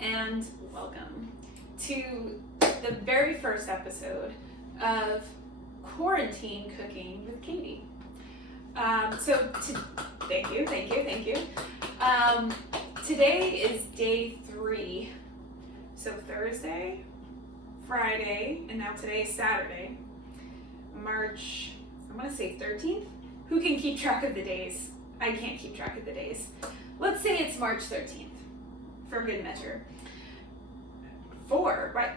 and welcome to the very first episode of Quarantine Cooking with Katie. Thank you. Today is day 3. So Thursday, Friday, and now today is Saturday, March, I'm gonna say 13th. Who can keep track of the days? I can't keep track of the days. Let's say it's March 13th, for good measure. 4, right?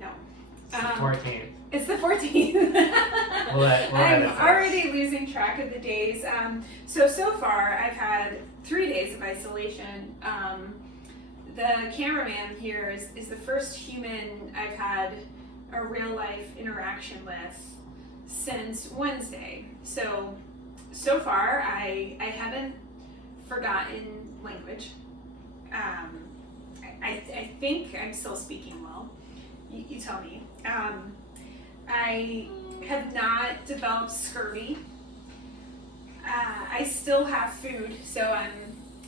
No. It's the 14th. It's the 14th. I'm already losing track of the days. So far, I've had 3 days of isolation. The cameraman here is the first human I've had a real life interaction with since Wednesday. So far, I haven't forgotten language. I think I'm still speaking well. You tell me. I have not developed scurvy. I still have food, so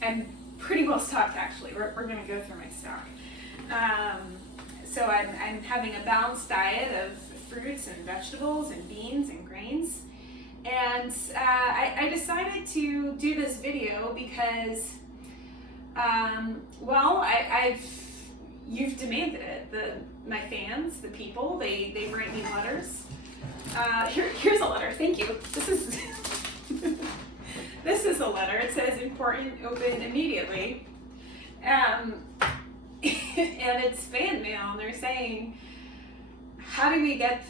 I'm pretty well stocked actually. We're gonna go through my stock. So I'm having a balanced diet of fruits and vegetables and beans and grains. And I decided to do this video because, you've demanded it. My fans, the people, they write me letters. Here's a letter. Thank you. This is a letter. It says important, open immediately. And it's fan mail, and they're saying, how do we get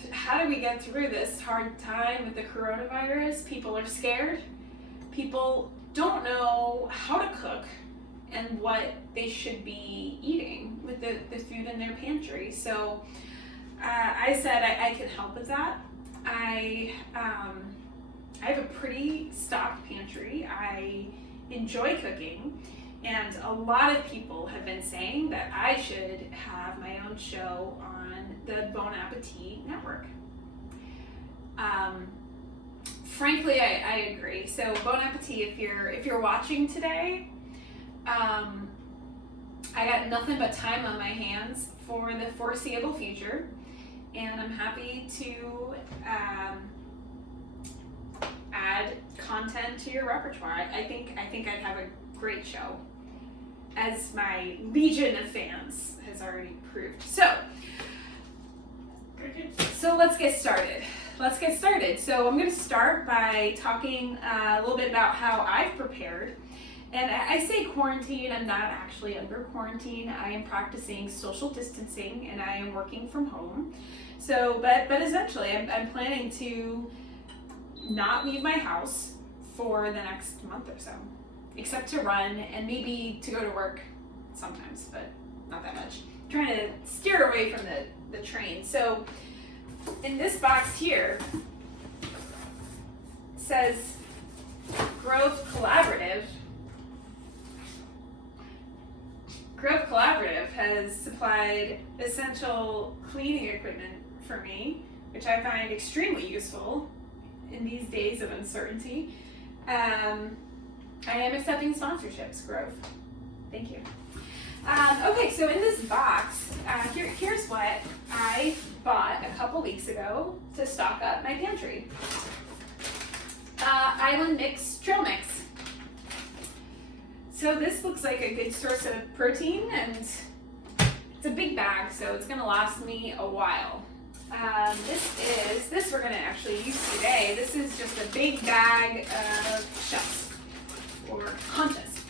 through this hard time with the coronavirus? People are scared. People don't know how to cook and what they should be eating with the food in their pantry. So I said I could help with that. I have a pretty stocked pantry. I enjoy cooking, and a lot of people have been saying that I should have my own show on the Bon Appetit network. Frankly, I agree. So Bon Appetit, if you're watching today, I got nothing but time on my hands for the foreseeable future, and I'm happy to add content to your repertoire. I think I'd have a great show, as my legion of fans has already proved. So let's get started. So I'm going to start by talking a little bit about how I've prepared. And I say quarantine, I'm not actually under quarantine. I am practicing social distancing, and I am working from home. So, but essentially, I'm planning to not leave my house for the next month or so, except to run and maybe to go to work sometimes, but not that much. I'm trying to steer away from the train. So in this box here, it says Grove Collaborative. Grove Collaborative has supplied essential cleaning equipment for me, which I find extremely useful in these days of uncertainty. I am accepting sponsorships, Grove. Thank you. Okay, so in this box, here's what I bought a couple weeks ago to stock up my pantry. Island Mix Trail Mix. So this looks like a good source of protein, and it's a big bag, so it's gonna last me a while. This we're gonna actually use today. This is just a big bag of shells, or conchas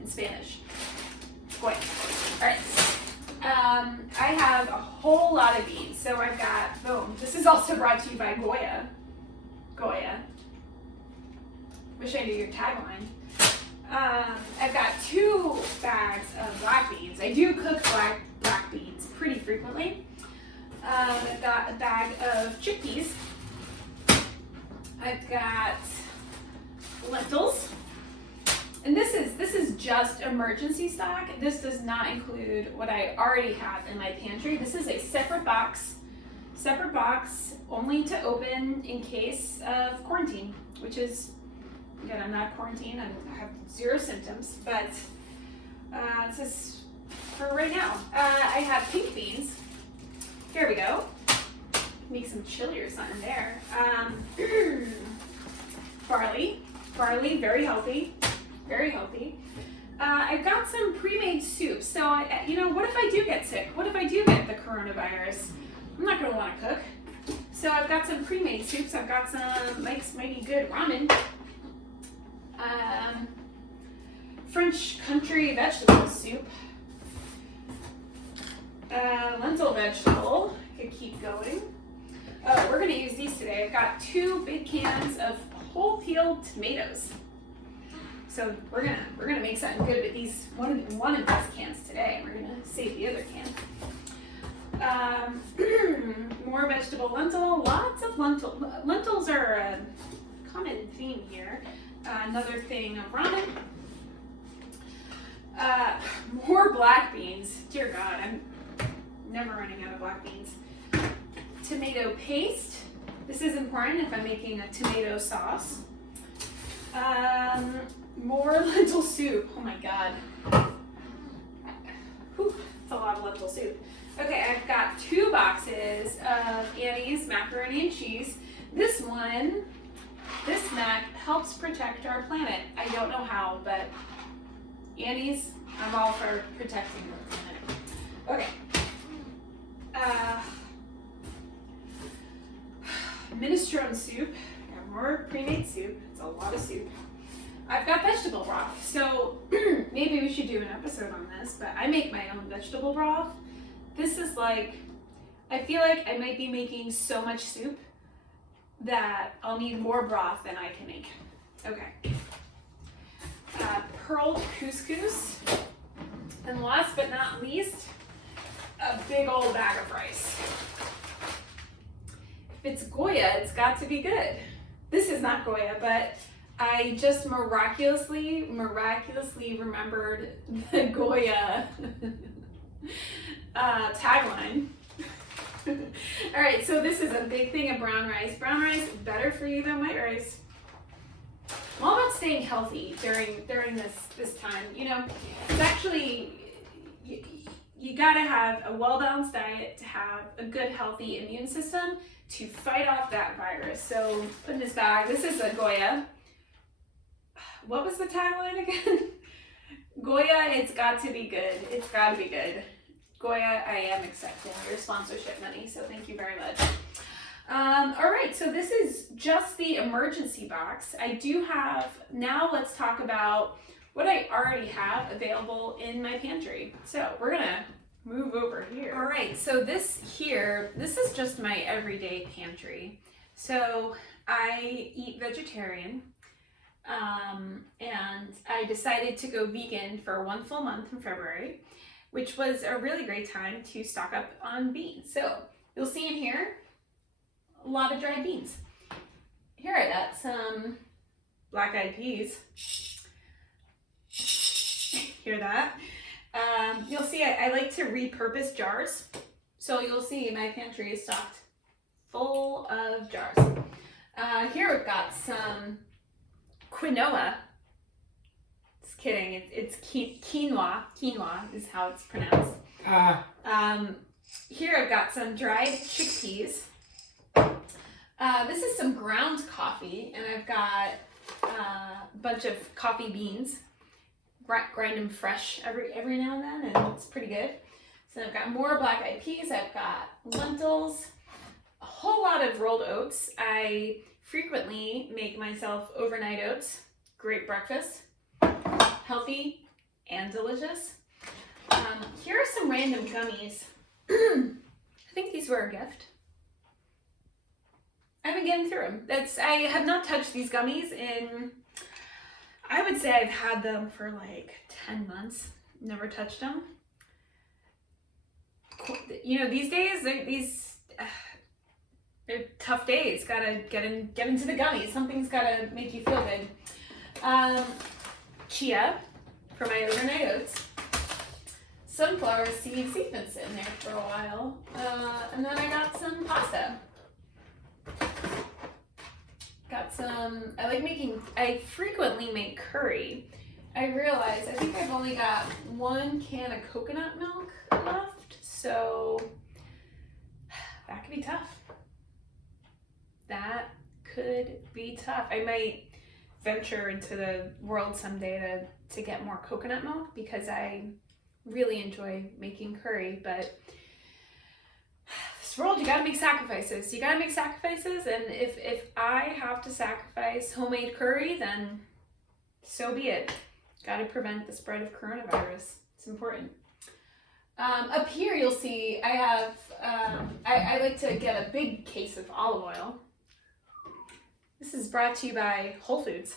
in Spanish. Goya. All right. I have a whole lot of beans. So I've got, boom. This is also brought to you by Goya. Wish I knew your tagline. I've got 2 bags of black beans. I do cook black beans pretty frequently. I've got a bag of chickpeas. I've got lentils. And this is just emergency stock. This does not include what I already have in my pantry. This is a separate box only to open in case of quarantine, which is, again, I'm not quarantined. I have 0 symptoms, but it says for right now. I have pink beans. Here we go. Make some chili or something there. Barley, very healthy, very healthy. I've got some pre-made soup. So, what if I do get sick? What if I do get the coronavirus? I'm not gonna wanna cook. So I've got some pre-made soups. I've got some Mike's Mighty Good ramen. French country vegetable soup. Lentil vegetable. Could keep going. Oh, we're gonna use these today. I've got 2 big cans of whole peeled tomatoes. So we're gonna make something good with these one of these cans today. We're gonna save the other can. More vegetable lentil. Lots of lentils are a common theme here. Another thing of ramen. More black beans. Dear God, I'm never running out of black beans. Tomato paste. This is important if I'm making a tomato sauce. More lentil soup. Oh my God. Whew, that's a lot of lentil soup. Okay, I've got 2 boxes of Annie's macaroni and cheese. This mac helps protect our planet. I don't know how, but Annie's, I'm all for protecting the planet. Okay. Minestrone soup. I got more pre-made soup. It's a lot of soup. I've got vegetable broth. So maybe we should do an episode on this, but I make my own vegetable broth. This is like, I feel like I might be making so much soup that I'll need more broth than I can make. Okay. Pearled couscous. And last but not least, a big old bag of rice. If it's Goya, it's got to be good. This is not Goya, but I just miraculously remembered the Goya tagline. All right, so this is a big thing of brown rice. Brown rice, better for you than white rice. I'm all about staying healthy during this time. It's actually, you gotta have a well-balanced diet to have a good, healthy immune system to fight off that virus. So put in this bag, this is a Goya. What was the tagline again? Goya, it's got to be good. It's got to be good. Goya, I am accepting your sponsorship money, so thank you very much. All right, so this is just the emergency box. I do have, now let's talk about what I already have available in my pantry. So we're gonna move over here. All right, so this is just my everyday pantry. So I eat vegetarian. And I decided to go vegan for 1 full month in February, which was a really great time to stock up on beans. So you'll see in here a lot of dried beans. Here I got some black-eyed peas. Hear that? You'll see I like to repurpose jars. So you'll see my pantry is stocked full of jars. Here we've got some quinoa. Just kidding. It's quinoa. Quinoa is how it's pronounced. Here I've got some dried chickpeas. This is some ground coffee, and I've got a bunch of coffee beans. Grind them fresh every now and then, and it's pretty good. So I've got more black-eyed peas. I've got lentils, a whole lot of rolled oats. I frequently make myself overnight oats. Great breakfast, healthy and delicious. Here are some random gummies. I think these were a gift. I've been getting through them. I have not touched these gummies in, I would say I've had them for like 10 months. Never touched them. These days, they're tough days. Gotta get into the gummies. Something's gotta make you feel good. Chia for my overnight oats. Sunflower seeds. They've been sitting there for a while. And then I got some pasta. Got some, I frequently make curry. I realized I think I've only got 1 can of coconut milk left, so that could be tough. That could be tough. I might venture into the world someday to get more coconut milk because I really enjoy making curry, but this world, you gotta make sacrifices. You gotta make sacrifices, and if I have to sacrifice homemade curry, then so be it. Gotta prevent the spread of coronavirus. It's important. Up here you'll see I have, I like to get a big case of olive oil. This is brought to you by Whole Foods.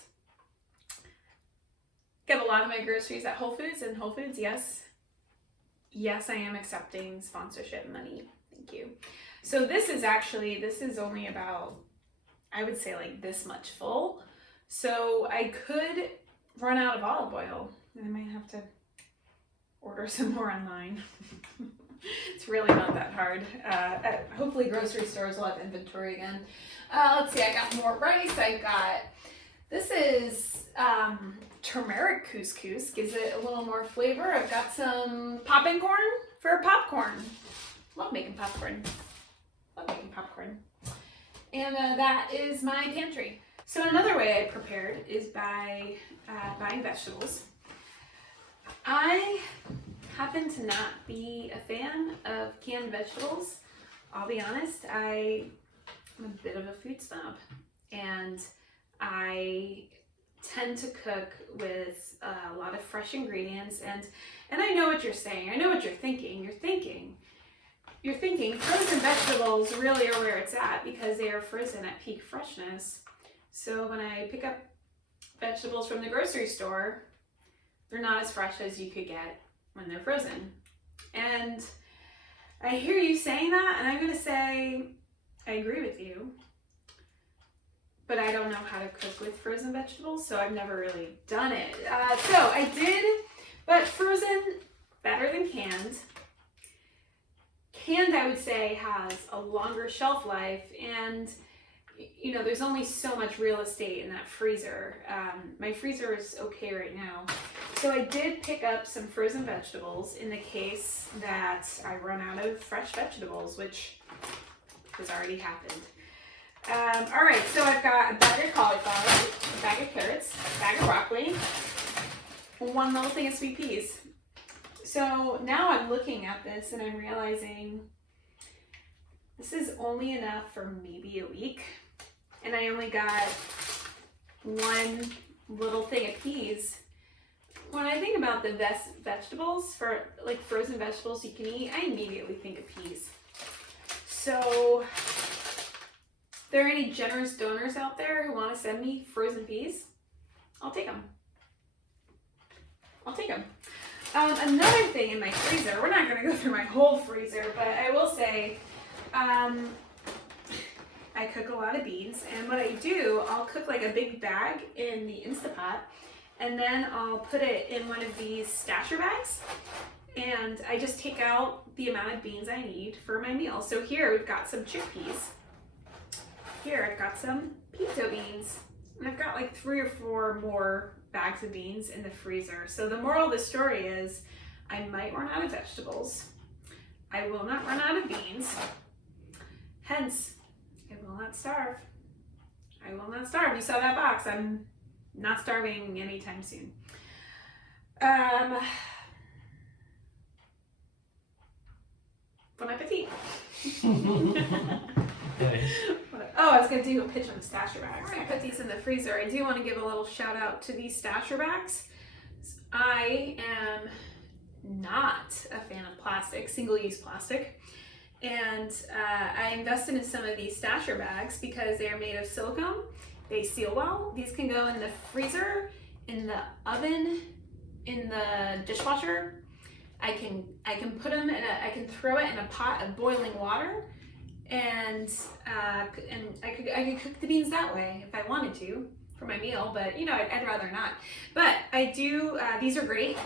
Get a lot of my groceries at Whole Foods, and Whole Foods, yes, I am accepting sponsorship money. Thank you. So this is only about, I would say like this much full. So I could run out of olive oil, and I might have to order some more online. It's really not that hard. Hopefully grocery stores will have inventory again. Let's see, I got more rice. This is turmeric couscous, gives it a little more flavor. I've got some popping corn for popcorn. Love making popcorn. And that is my pantry. So another way I prepared is by buying vegetables. I happen to not be a fan of canned vegetables. I'll be honest, I'm a bit of a food snob, and I tend to cook with a lot of fresh ingredients, and I know what you're saying. I know what you're thinking. You're thinking frozen vegetables really are where it's at because they are frozen at peak freshness. So when I pick up vegetables from the grocery store, they're not as fresh as you could get when they're frozen. And I hear you saying that, and I'm gonna say I agree with you, but I don't know how to cook with frozen vegetables, so I've never really done it. So I did, but frozen, better than canned. Canned, I would say, has a longer shelf life, and you know, there's only so much real estate in that freezer. My freezer is okay right now. So I did pick up some frozen vegetables in the case that I run out of fresh vegetables, which has already happened. All right, so I've got a bag of cauliflower, a bag of carrots, a bag of broccoli, 1 little thing of sweet peas. So now I'm looking at this and I'm realizing this is only enough for maybe a week. And I only got 1 little thing of peas. When I think about the best vegetables, for like frozen vegetables you can eat, I immediately think of peas. So if there are any generous donors out there who want to send me frozen peas, I'll take them. Another thing in my freezer, we're not going to go through my whole freezer, but I will say, I cook a lot of beans, and what I do, I'll cook like a big bag in the Instapot, and then I'll put it in one of these stasher bags, and I just take out the amount of beans I need for my meal. So here we've got some chickpeas. Here I've got some pinto beans, and I've got like 3 or 4 more bags of beans in the freezer. So the moral of the story is I might run out of vegetables. I will not run out of beans. Hence, I will not starve. You saw that box. I'm not starving anytime soon. Bon appetit. Oh, I was going to do a pitch on the stasher bags. I put these in the freezer. I do want to give a little shout out to these stasher bags. I am not a fan of plastic, single-use plastic. And I invested in some of these stasher bags because they are made of silicone. They seal well. These can go in the freezer, in the oven, in the dishwasher. I can put them in I can throw it in a pot of boiling water, and I could cook the beans that way if I wanted to for my meal, but you know, I'd rather not. But I do, these are great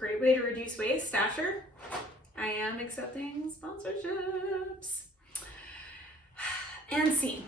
way to reduce waste. Stasher, I am accepting sponsorships. And scene.